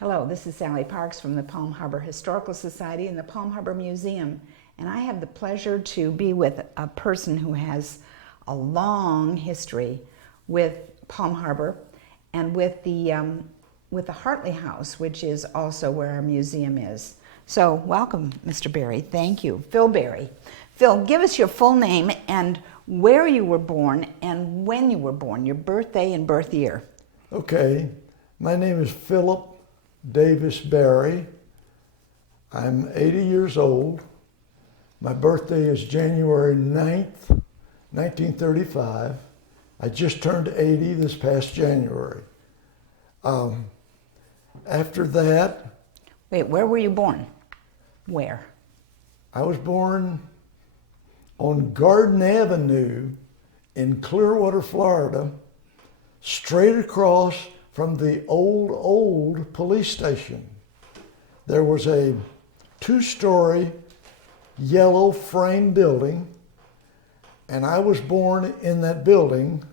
Hello, this is Sally Parks from the Palm Harbor Historical Society and the Palm Harbor Museum, and I have the pleasure to be with a person who has a long history with Palm Harbor and with the Hartley House, which is also where our museum is. So welcome, Mr. Bary. Thank you. Phil Bary. Phil, give us your full name and where you were born and when you were born, your birthday and birth year. Okay, my name is Phillip Bary. I'm 80 years old. My birthday is January 9th, 1935. I just turned 80 this past January. After that... Wait, where were you born? Where? I was born on Garden Avenue in Clearwater, Florida, straight across from the old police station. There was a two-story yellow frame building, and I was born in that building.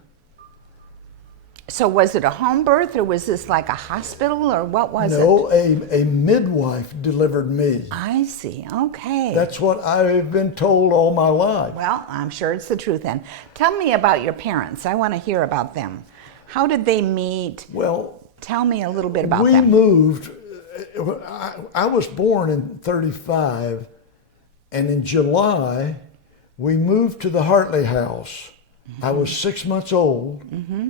So was it a home birth, or was this like a hospital, or what was it? No, a midwife delivered me. I see, okay. That's what I've been told all my life. Well, I'm sure it's the truth then. Tell me about your parents. I want to hear about them. How did they meet? Well, tell me a little bit about them. We moved, I was born in 35, and in July, we moved to the Hartley House. Mm-hmm. I was 6 months old, mm-hmm.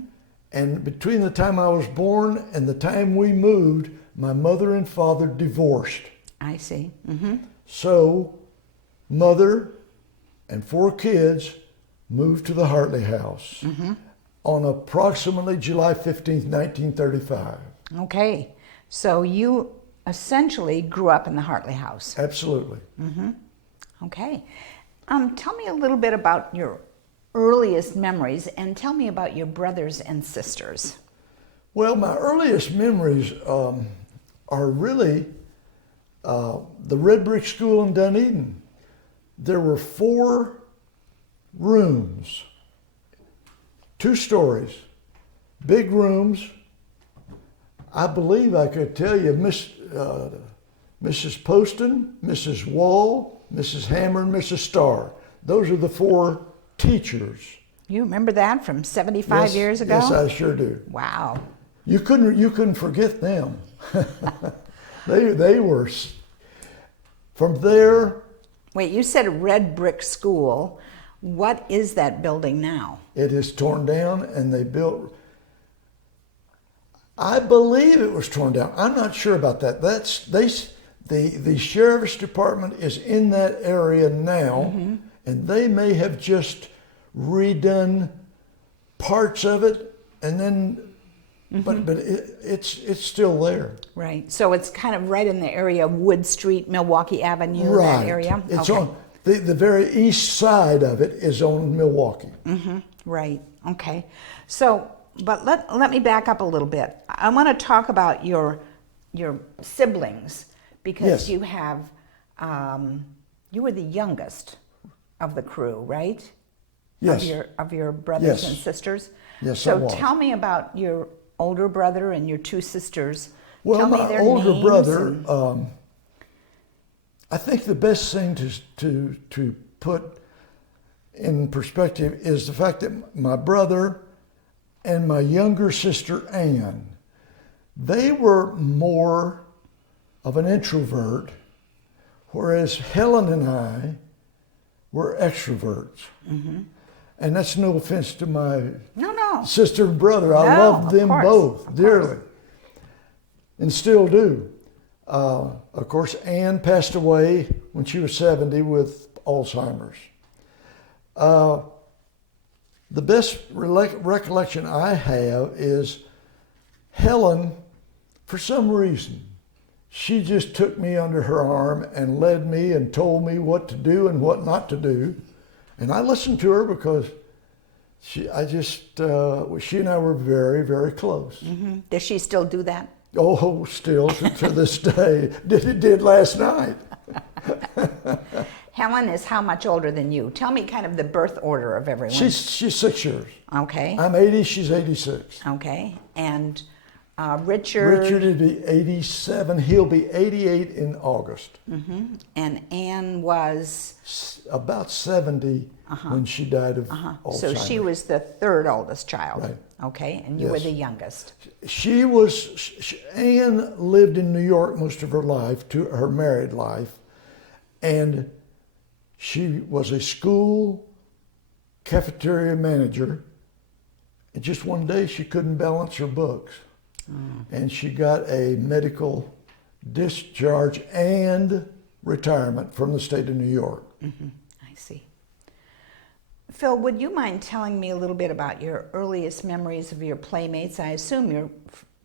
And between the time I was born and the time we moved, my mother and father divorced. I see. Mm-hmm. So, mother and 4 kids moved to the Hartley House. Mm-hmm. On approximately July 15th, 1935. Okay, so you essentially grew up in the Hartley House. Absolutely. Mm-hmm. Okay. Tell me a little bit about your earliest memories and tell me about your brothers and sisters. Well, my earliest memories are really the Red Brick School in Dunedin. There were 4 rooms. 2 stories, big rooms. I believe I could tell you Mrs. Poston, Mrs. Wall, Mrs. Hammer, and Mrs. Starr. Those are the 4 teachers. You remember that from 75 years ago? Yes, I sure do. Wow. You couldn't forget them. They were from there. Wait, you said a Red Brick School. What is that building now? It is torn down, and they built, I believe it was torn down. I'm not sure about that. The sheriff's department is in that area now, mm-hmm. and they may have just redone parts of it, and then, mm-hmm. but it's still there. Right. So it's kind of right in the area of Wood Street, Milwaukee Avenue, right. That area? It's okay. On the very east side of it is on Milwaukee. Mm-hmm. Right. Okay. So, but let me back up a little bit. I want to talk about your siblings because yes. You have you were the youngest of the crew, right? Yes. Of your brothers yes. and sisters. Yes. So tell me about your older brother and your 2 sisters. Well, tell me my their older names brother. I think the best thing to put in perspective is the fact that my brother and my younger sister Ann, they were more of an introvert, whereas Helen and I were extroverts. Mm-hmm. And that's no offense to my sister and brother. I loved them both dearly, and still do. Of course, Ann passed away when she was 70 with Alzheimer's. The best recollection I have is Helen, for some reason, she just took me under her arm and led me and told me what to do and what not to do. And I listened to her because she and I were very, very close. Mm-hmm. Does she still do that? Oh, still to this day. Did last night. Helen is how much older than you? Tell me kind of the birth order of everyone. She's 6 years. Okay. I'm 80, she's 86. Okay. And Richard. Richard would be 87. He'll be 88 in August. And Anne was. About 70 when she died of Alzheimer's. So she was the third oldest child. Right. Okay, and you were Yes. the youngest. Anne lived in New York most of her life, to her married life, and she was a school cafeteria manager. And just one day she couldn't balance her books. And she got a medical discharge and retirement from the state of New York. I see. Phil, would you mind telling me a little bit about your earliest memories of your playmates? I assume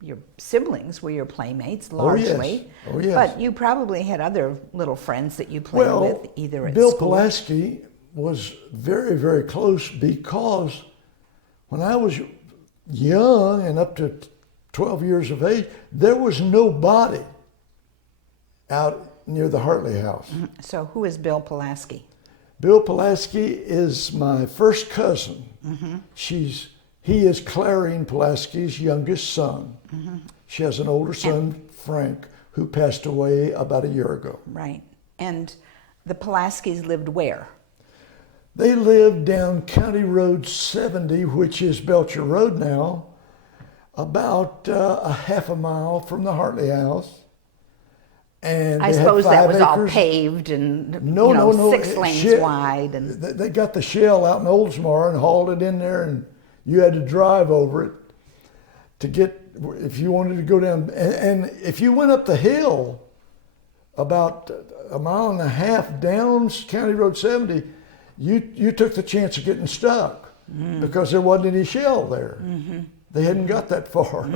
your siblings were your playmates largely. Oh, yes. But you probably had other little friends that you played with, either at Bill school. Pulaski was very, very close, because when I was young and up to 12 years of age, there was nobody out near the Hartley House. So who is Bill Pulaski? Bill Pulaski is my first cousin. He is Clarine Pulaski's youngest son. She has an older son, Frank, who passed away about a year ago. Right. And the Pulaskis lived where? They lived down County Road 70, which is Belcher Road now, about a half a mile from the Hartley House. And I they had suppose that 5 was all acres. paved and No. 6 lanes Shell- wide. And They got the shell out in Oldsmar and hauled it in there, and you had to drive over it to get, if you wanted to go down. And if you went up the hill about a mile and a half down County Road 70, you took the chance of getting stuck because there wasn't any shell there. They hadn't got that far.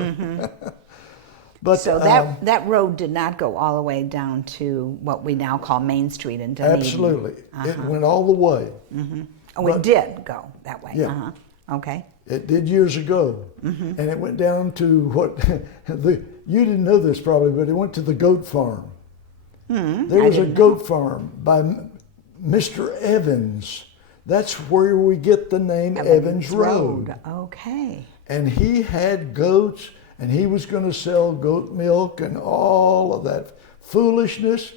But so that road did not go all the way down to what we now call Main Street in Dunedin. absolutely, it went all the way. Oh, it did go that way. Yeah. Okay. It did years ago, and it went down to what you didn't know this probably, but it went to the goat farm. There was a goat farm by Mr. Evans. That's where we get the name Evans Road. Okay. And he had goats, and he was going to sell goat milk and all of that foolishness,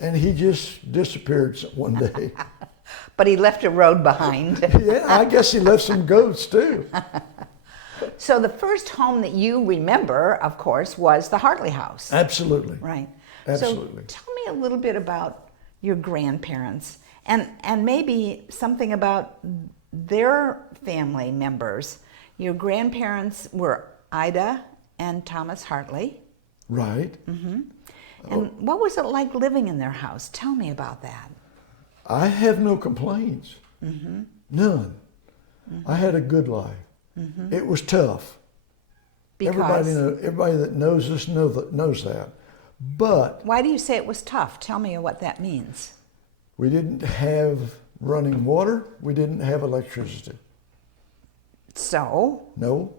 and he just disappeared one day. But he left a road behind. Yeah, I guess he left some goats too. So the first home that you remember, of course, was the Hartley House. Absolutely. Right. Absolutely. So tell me a little bit about your grandparents and maybe something about their family members. Your grandparents were Ida and Thomas Hartley. Right. And what was it like living in their house? Tell me about that. I have no complaints. None. I had a good life. It was tough. Because Everybody that knows us knows that. But why do you say it was tough? Tell me what that means. we didn't have running water. We didn't have electricity. So? No.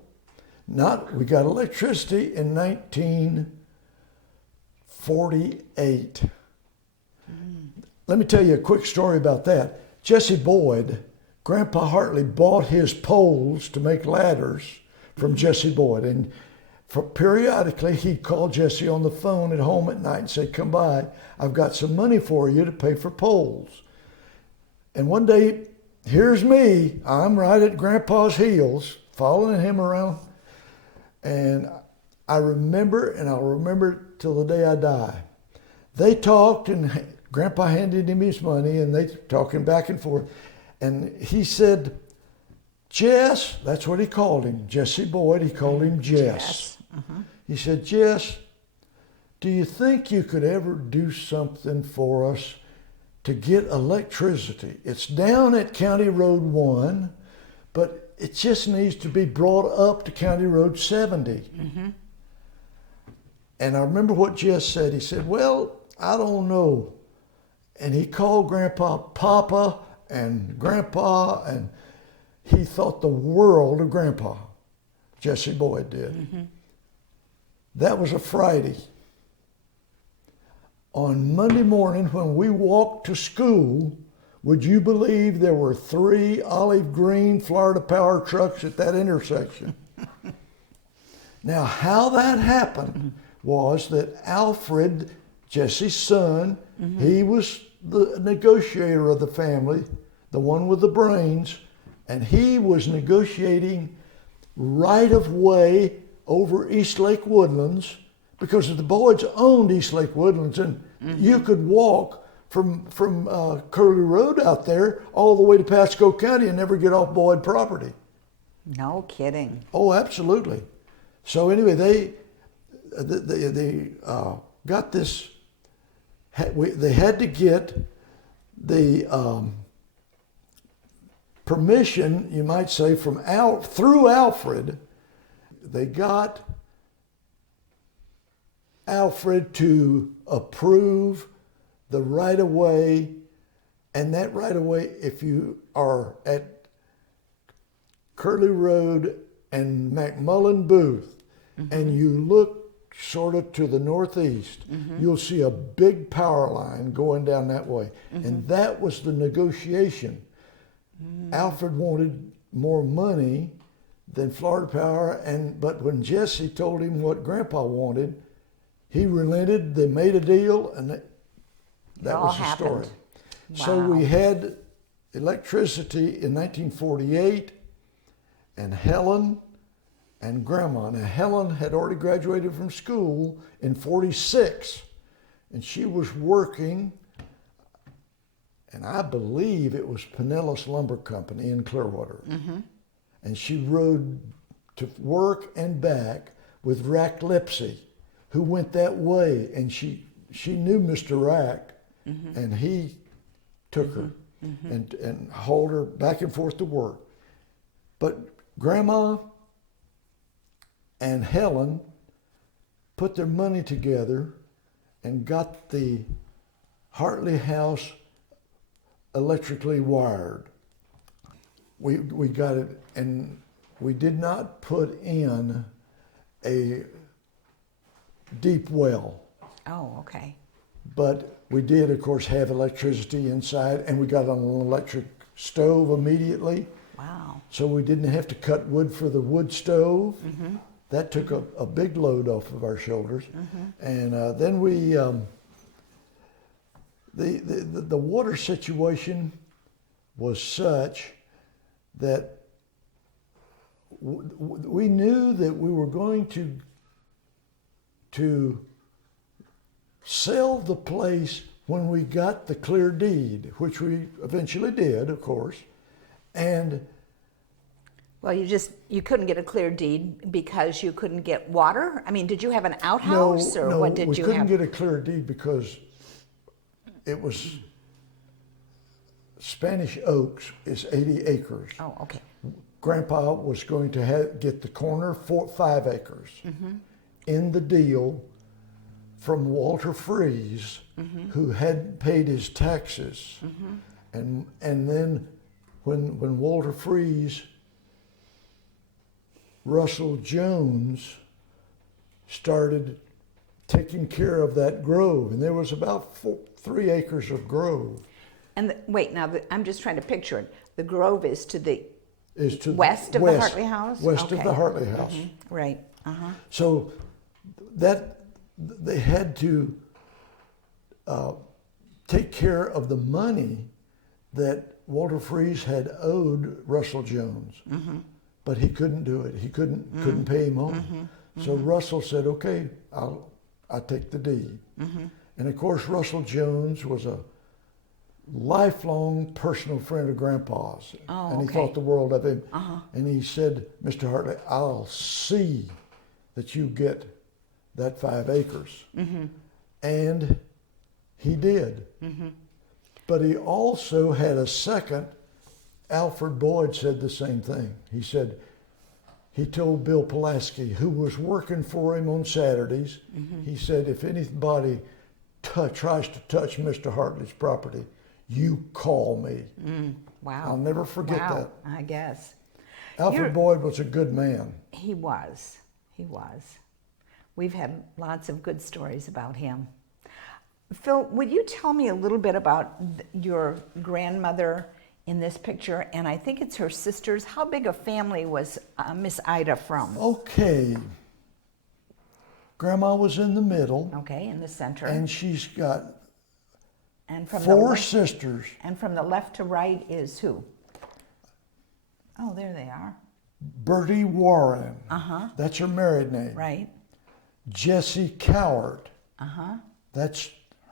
We got electricity in 1948. Let me tell you a quick story about that. Jesse Boyd, Grandpa Hartley bought his poles to make ladders from Jesse Boyd. And periodically, he'd call Jesse on the phone at home at night and say, "Come by, I've got some money for you to pay for poles." And one day, here's me. I'm right at Grandpa's heels, following him around. And I remember, and I'll remember till the day I die. They talked, and Grandpa handed him his money, and they talking back and forth. And he said, "Jess," that's what he called him, Jesse Boyd, he called him Jess. He said, "Jess, do you think you could ever do something for us to get electricity? It's down at County Road 1, but it just needs to be brought up to County Road 70. And I remember what Jess said. He said, "Well, I don't know." And he called Grandpa Papa and Grandpa, and he thought the world of Grandpa. Jesse Boyd did. That was a Friday. On Monday morning, when we walked to school, would you believe there were 3 olive green Florida Power trucks at that intersection? Now, how that happened was that Alfred, Jesse's son, he was the negotiator of the family, the one with the brains, and he was negotiating right of way over East Lake Woodlands, because the Boyds owned East Lake Woodlands, and you could walk from Curlew Road out there all the way to Pasco County and never get off Boyd property. No kidding. Oh, absolutely. So anyway, they got this. They had to get the permission, you might say, from through Alfred. They got Alfred to approve the right of way, and that right of way, if you are at Curlew Road and McMullen Booth, and you look sort of to the northeast, you'll see a big power line going down that way. And that was the negotiation. Alfred wanted more money than Florida Power, but when Jesse told him what Grandpa wanted, he relented. They made a deal, and that was the story. Wow. So we had electricity in 1948, and Helen and Grandma. Now, Helen had already graduated from school in 46, and she was working, and I believe it was Pinellas Lumber Company in Clearwater. And she rode to work and back with Rack Lipsy, who went that way, and she knew Mr. Rack, and he took her and hauled her back and forth to work. But Grandma and Helen put their money together and got the Hartley House electrically wired. We got it, and we did not put in a deep well. Oh, okay. But we did, of course, have electricity inside, and we got on an electric stove immediately. Wow. So we didn't have to cut wood for the wood stove. That took a big load off of our shoulders. And then we, the water situation was such that we knew that we were going to sell the place when we got the clear deed, which we eventually did, of course. And well, you couldn't get a clear deed because you couldn't get water? I mean, did you have an outhouse or what did you have? we couldn't get a clear deed because it was Spanish Oaks is 80 acres. Oh, okay. Grandpa was going to get the corner 5 acres in the deal from Walter Freeze, who hadn't paid his taxes. And then when Walter Freeze, Russell Jones started taking care of that grove, and there was about 3 acres of grove. And wait, now I'm just trying to picture it. The grove is to the west of the Hartley House? West of the Hartley House. Right. So that they had to take care of the money that Walter Freeze had owed Russell Jones, but he couldn't do it. He couldn't pay him home. So Russell said, "Okay, I'll take the deed." And of course, Russell Jones was a lifelong personal friend of Grandpa's, and he thought the world of him. And he said, "Mr. Hartley, I'll see that you get that 5 acres." And he did. But he also had a second. Alfred Boyd said the same thing. He said, he told Bill Pulaski, who was working for him on Saturdays, he said, "If anybody tries to touch Mr. Hartley's property, you call me." Wow. I'll never forget that. I guess. Alfred Boyd was a good man. He was. We've had lots of good stories about him. Phil, would you tell me a little bit about your grandmother in this picture? And I think it's her sisters. How big a family was Miss Ida from? Okay. Grandma was in the middle, Okay, in the center. and she's got And from the four left, sisters. and from the left to right is who? Oh, there they are. Bertie Warren. Uh-huh. That's her married name. Right. Jessie Coward. Uh-huh. That's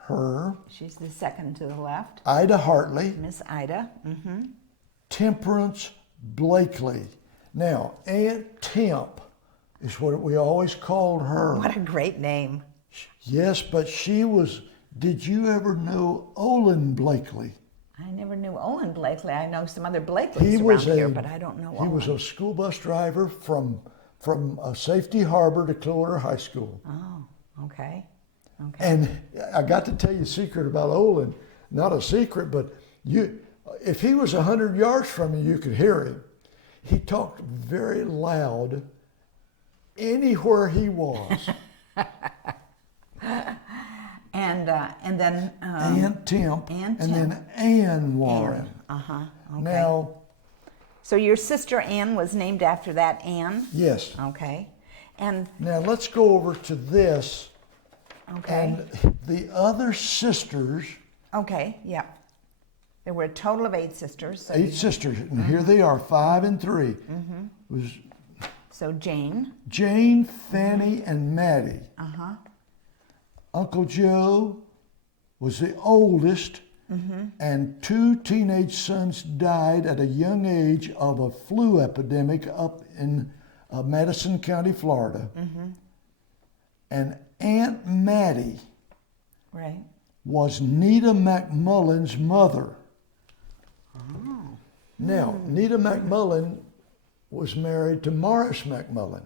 her. She's the second to the left. Ida Hartley. Miss Ida. Mm-hmm. Temperance Blakely. Now, Aunt Temp is what we always called her. What a great name. Yes, but she was, did you ever know Olin Blakely? I never knew Olin Blakely. I know some other Blakeleys around here, but I don't know He Olin. was a school bus driver from Safety Harbor to Clearwater High School. Oh, okay. Okay. And I got to tell you a secret about Olin. Not a secret, but if he was 100 yards from you, you could hear him. He talked very loud anywhere he was. And then Aunt Temp, Aunt and Temp. then Ann Warren. Uh-huh. Okay. Now, So your sister Ann was named after that Ann? yes. Okay. And Now let's go over to this. okay. And the other sisters, Okay, yeah. There were a total of 8 sisters. So, 8 sisters, and here they are, 5 and 3. Was so Jane. Jane, Fanny, and Maddie. Uh-huh. Uncle Joe was the oldest, and 2 teenage sons died at a young age of a flu epidemic up in Madison County, Florida. And Aunt Maddie Right. was Nita McMullen's mother. Now, Nita McMullen was married to Morris McMullen.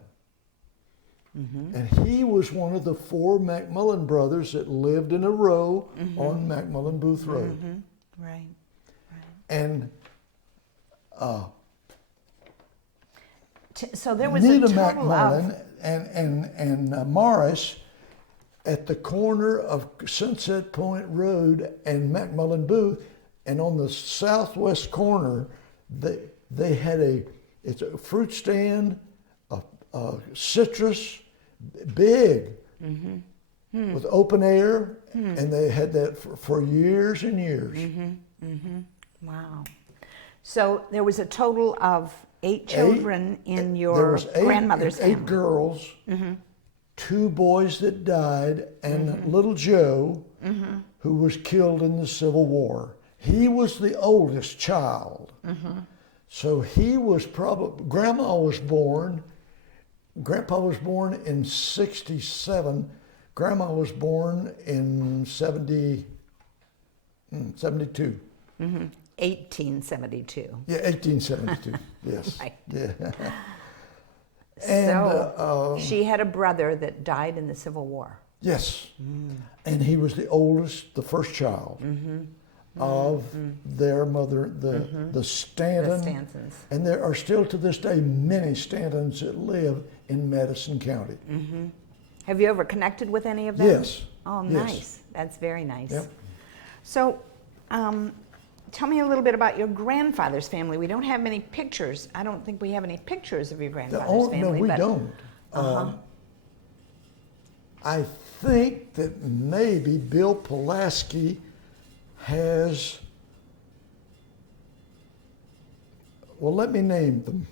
And he was one of the 4 McMullen brothers that lived in a row on McMullen Booth Road. Right. And So there was Nita a total McMullen of... and Morris at the corner of Sunset Point Road and McMullen Booth, and on the southwest corner, they had it's a fruit stand, a citrus, big, with open air, and they had that for years and years. Wow. So there was a total of 8 children in There your was grandmother's family. 8 girls, 2 boys that died, and little Joe, who was killed in the Civil War. He was the oldest child. So he was probably, Grandpa was born in 67. Grandma was born in 72. 1872. Yeah, 1872, yes. Right. Yeah. So she had a brother that died in the Civil War. Yes. And he was the oldest, the first child of their mother, the Stanton. The Stantons. And there are still to this day many Stantons that live in Madison County. Have you ever connected with any of them? Yes. Oh, Yes. nice. That's very nice. Yep. So, tell me a little bit about your grandfather's family. We don't have many pictures. I don't think we have any pictures of your grandfather's family. No, we but, don't. I think that maybe Bill Pulaski has, well, let me name them.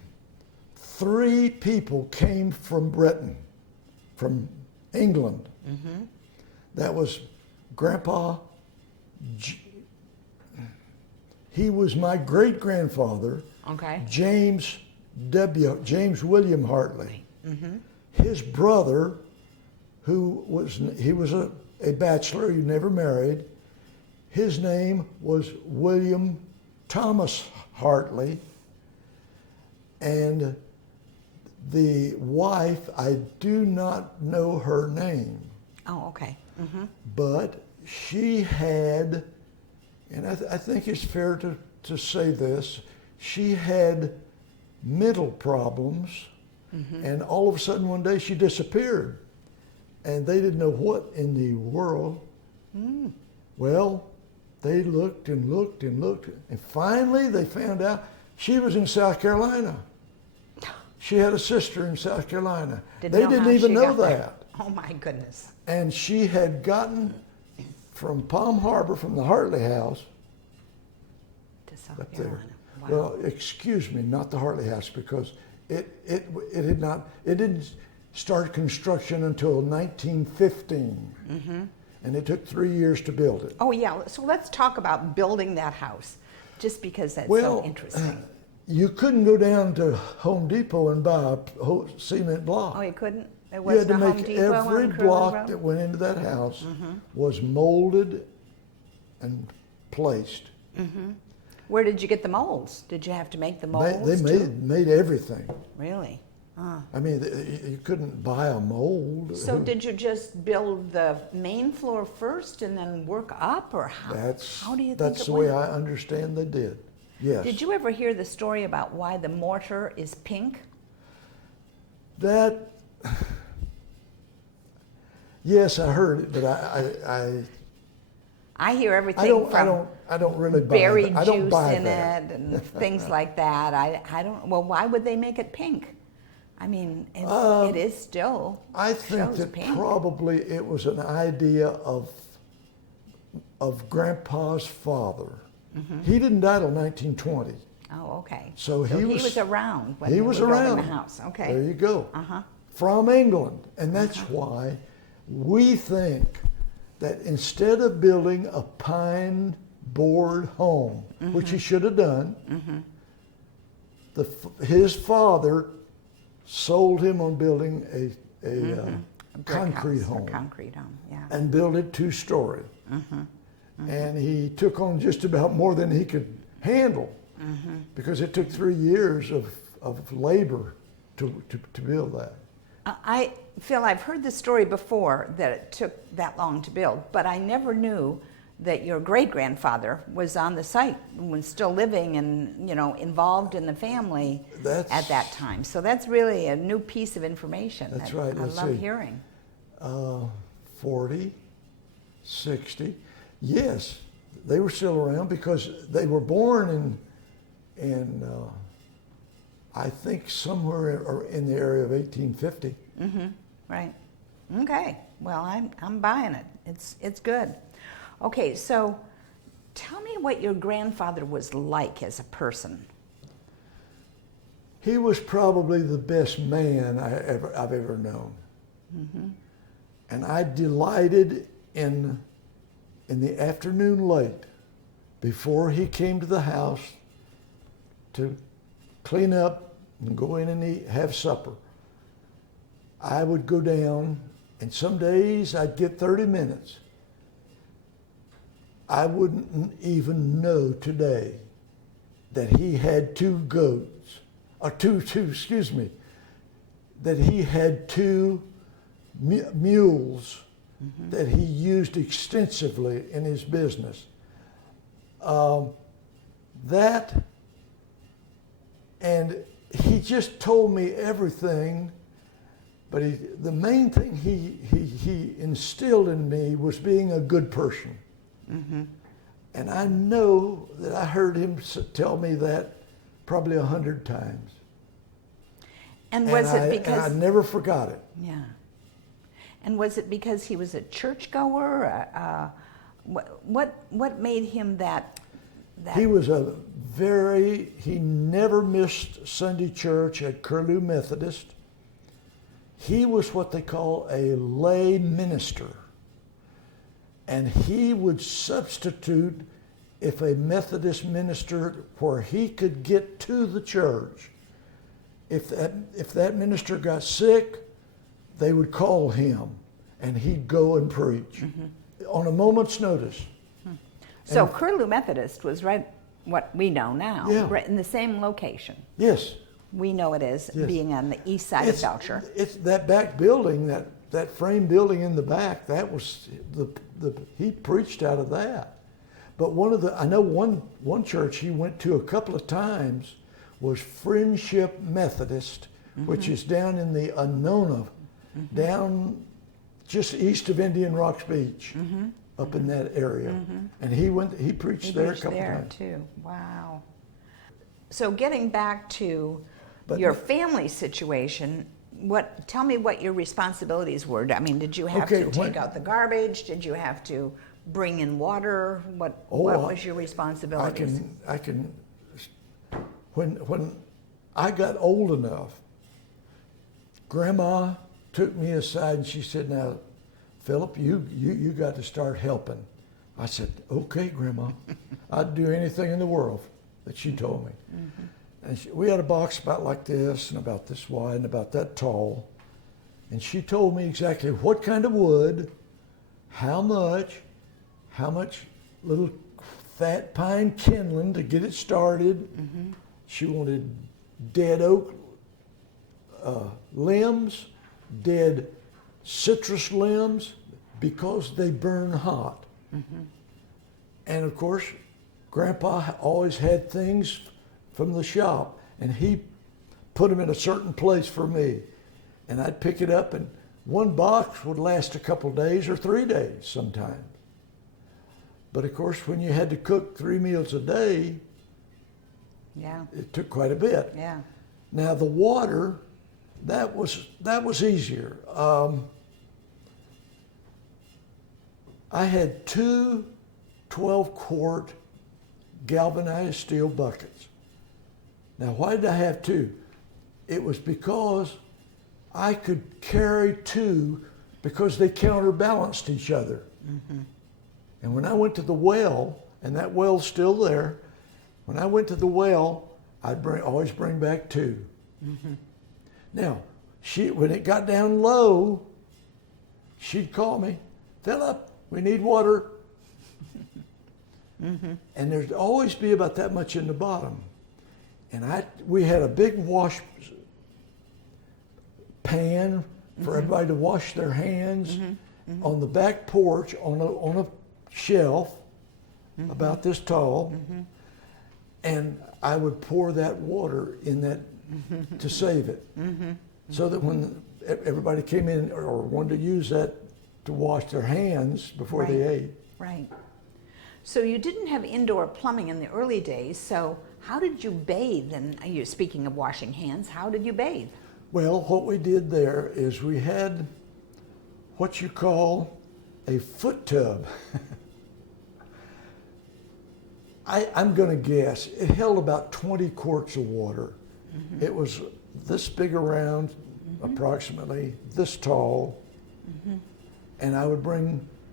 3 people came from Britain, from England. That was Grandpa, he was my great-grandfather, Okay. James William Hartley. His brother, he was a bachelor, he never married. His name was William Thomas Hartley, and the wife, I do not know her name, Oh, okay. but she had, and I think it's fair to say this, she had mental problems, and all of a sudden one day she disappeared, and they didn't know what in the world. Well, they looked and looked and looked, and finally they found out she was in South Carolina. She had a sister in South Carolina. They didn't even know that. Oh my goodness. And she had gotten from Palm Harbor, from the Hartley House, To South up there. Carolina. Wow. Well, excuse me, not the Hartley House, because it didn't start construction until 1915, and it took 3 years to build it. Oh yeah, so let's talk about building that house, just because that's Well, so interesting. You couldn't go down to Home Depot and buy a whole cement block. Oh, you couldn't? There You had wasn't to a Home make Depot every on Curlew block Road? that went into that house was molded and placed. Where did you get the molds? Did you have to make the molds They too? made everything. Really? I mean, you couldn't buy a mold. So did you just build the main floor first and then work up, or how? How do you think That's it the way went? I understand they did. Yes. Did you ever hear the story about why the mortar is pink? That. Yes, I heard it, but I hear everything I don't really buy berry that. I don't juice buy in that. it and things like that. I don't. Well, why would they make it pink? I mean, it is still. I think shows that pink. probably it was an idea of Grandpa's father. He didn't die till 1920. Oh, okay. So he was around when he they was were building around. the house. Okay. There you go. From England, and that's why we think that instead of building a pine board home, which he should have done, his father sold him on building a concrete home. Concrete home, yeah. And built it 2-story. And he took on just about more than he could handle, because it took 3 years of labor to build that. Phil, I've heard the story before that it took that long to build, but I never knew that your great-grandfather was on the site, was still living and, involved in the family at that time. So that's really a new piece of information. That's that right. I Let's love see. hearing. 40, 60. Yes, they were still around because they were born in I think somewhere in the area of 1850. Right. Okay. Well, I'm buying it. It's good. Okay, so tell me what your grandfather was like as a person. He was probably the best man I've ever known. And I delighted in the afternoon late, before he came to the house to clean up and go in and eat, have supper. I would go down, and some days I'd get 30 minutes. I wouldn't even know today that he had 2 goats, or that he had 2 mules that he used extensively in his business. And he just told me everything, but the main thing he instilled in me was being a good person. And I know that I heard him tell me that probably 100 times. And was it because... And I never forgot it. Yeah. And was it because he was a churchgoer? What made him that? He was he never missed Sunday church at Curlew Methodist. He was what they call a lay minister. And he would substitute if a Methodist minister, where he could get to the church, if that minister got sick, they would call him, and he'd go and preach on a moment's notice. So Curlew Methodist was right, what we know now, right in the same location. Yes. We know it is, being on the east side of Belcher. It's that back building, that frame building in the back. That was he preached out of that. But I know one church he went to a couple of times was Friendship Methodist, which is down in the Unona, down just east of Indian Rocks Beach, up in that area. And he preached there a couple of times too. Wow. So getting back to your family situation, tell me what your responsibilities were. I mean, did you have Okay, to take out the garbage? Did you have to bring in water? What was your responsibilities? I can. When I got old enough, Grandma took me aside and she said, "Now, Philip, you got to start helping." I said, "Okay, Grandma, I'd do anything in the world that she told me." And we had a box about like this and about this wide and about that tall. And she told me exactly what kind of wood, how much little fat pine kindling to get it started. She wanted dead oak limbs, dead citrus limbs, because they burn hot. And of course, Grandpa always had things from the shop, and he put them in a certain place for me. And I'd pick it up, and one box would last a couple days or 3 days sometimes. But of course, when you had to cook 3 meals a day, Yeah. it took quite a bit. Yeah. Now the water, that was easier. I had two 12-quart galvanized steel buckets. Now, why did I have two? It was because I could carry two because they counterbalanced each other. And when I went to the well, and that well's still there, when I went to the well, I'd always bring back two. Now, when it got down low, she'd call me, "Philip, we need water." And there'd always be about that much in the bottom. And we had a big wash pan for everybody to wash their hands on the back porch on a shelf about this tall. And I would pour that water in that to save it. So that when everybody came in or wanted to use that to wash their hands before they ate. Right. So you didn't have indoor plumbing in the early days, so how did you bathe? And you're speaking of washing hands, how did you bathe? Well, what we did there is we had what you call a foot tub. I'm going to guess it held about 20 quarts of water. It was this big around, approximately this tall, and I would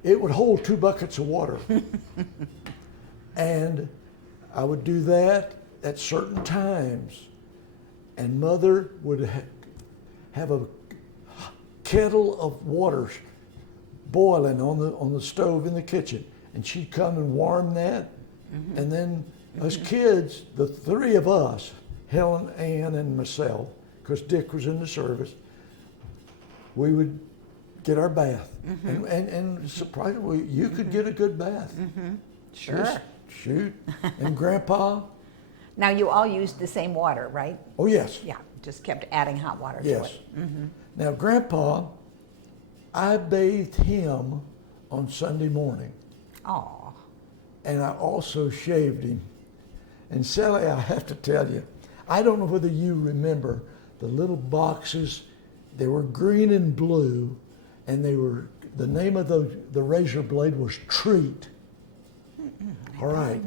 it would hold 2 buckets of water. And I would do that at certain times. And Mother would have a kettle of water boiling on the stove in the kitchen. And she'd come and warm that. And then us kids, the 3 of us, Helen, Ann, and myself, because Dick was in the service, we would get our bath. And surprisingly, you could get a good bath. Sure. Just shoot. And Grandpa? Now you all used the same water, right? Oh, yes. Yeah, just kept adding hot water to Yes. it. Now, Grandpa, I bathed him on Sunday morning. Oh. And I also shaved him. And Sally, I have to tell you, I don't know whether you remember the little boxes. They were green and blue, and the name of the razor blade was Treat. All right,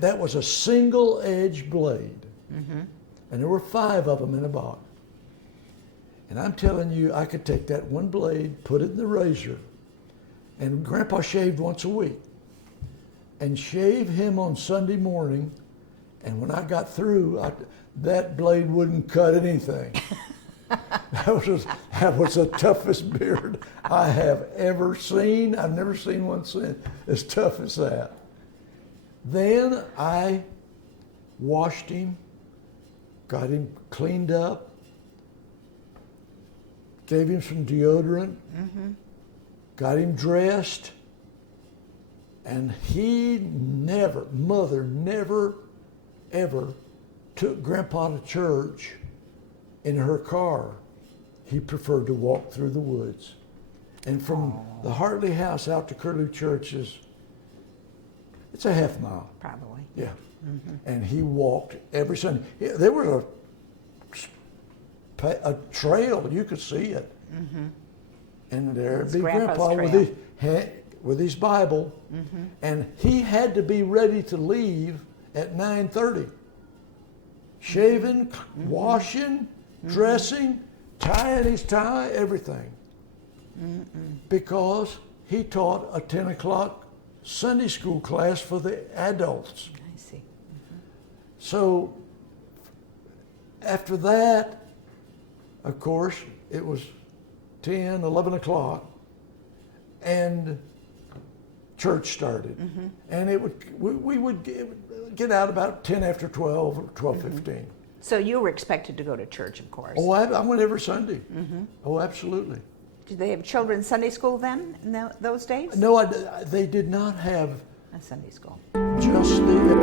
that was a single edge blade. And there were 5 of them in a box. And I'm telling you, I could take that one blade, put it in the razor, and Grandpa shaved once a week, and shave him on Sunday morning, and when I got through, that blade wouldn't cut anything. That was the toughest beard I have ever seen. I've never seen one since as tough as that. Then I washed him, got him cleaned up, gave him some deodorant, got him dressed, and Mother never, ever took Grandpa to church in her car. He preferred to walk through the woods. And from the Hartley House out to Curlew Church it's a half mile. Probably. Yeah. And he walked every Sunday. There was a trail. You could see it. And there'd be Grandpa's Grandpa trail. with his Bible, and he had to be ready to leave at 9:30. Shaving, washing, dressing, tying his tie, everything. Because he taught a 10 o'clock Sunday school class for the adults. I see. So after that, of course, it was 10, 11 o'clock, and church started. And we would get out about 10 after 12 or 12:15. So you were expected to go to church, of course. Oh, I went every Sunday. Oh, absolutely. Did they have children's Sunday school then, in those days? No, they did not have A Sunday school. just the